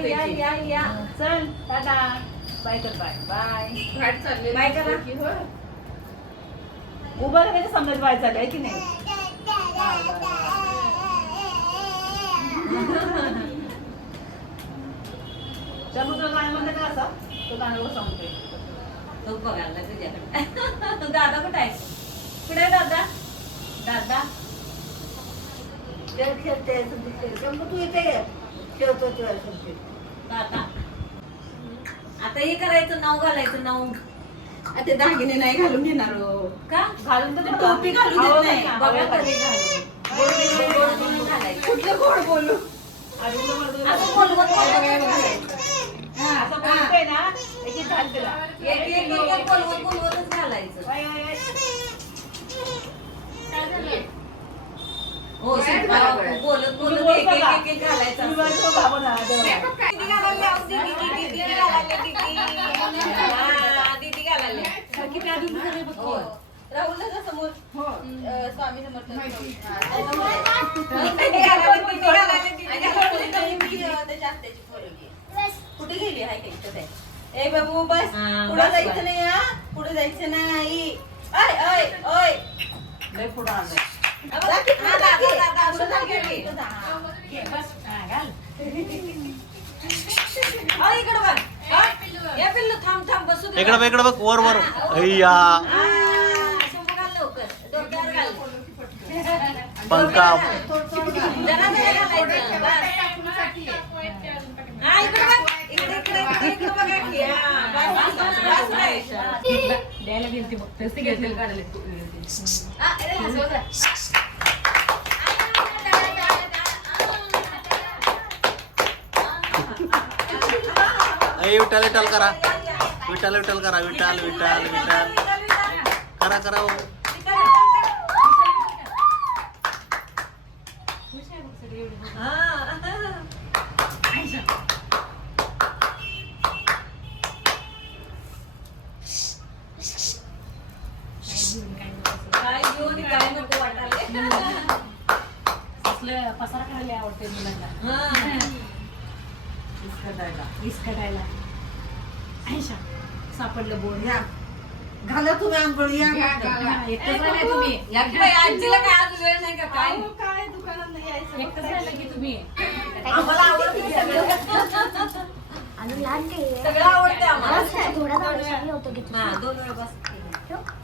या चल tata bye कर बाय बाय बाय करा उभं राहायचं समजत बाय चालू आहे की नाही चल तुला गाणं म्हणलं का असं तो गाणं सांगतोय तो बघायला तुझ्याकडे दादा कुठे आहे कुठे आहे दादा दादा तू इथे ठेवतो दादा आता हे करायचं नाव घालायचं नाव ते दागिने नाही घालून घेणार का घालून तर टोपी घालून देत नाही बघा तरी घालून घालायचं कुठलं गोड बोलू असं बोलवत असं बोलतोय ना एक घाल तिला एक बोलवतच घालायचं हो बोलत बोलत एक घालायचं दीदी घालायला राहुलला समोर स्वामी समर्थ कुठे गेली हाय काही ए बाबू बस पुढे जायचं नाही हा पुढे जायचं नाही आय आय आय लय पुढे आलंय इकडे बघ वर वर अय्या पंखा द्यायला गेली तसे घेतलेलं काढले विठ्ठल विठ्ठल करा विठ्ठल विठ्ठल करा विठ्ठल विठ्ठल विठ्ठल करा करा पसारा करायला आवडते मुलांना इसकटायला सापडलं बोल घाला तुम्ही आंघोळी एकटंच राहिलाय तुम्ही आजीला काय आज वेळ नाही का काय काय दुकानात नाही यायचं एकटंच राहिलं की तुम्ही आम्हाला आवडतं सगळं आवडतं आम्हाला थोडा होतो की 2 वेळा बस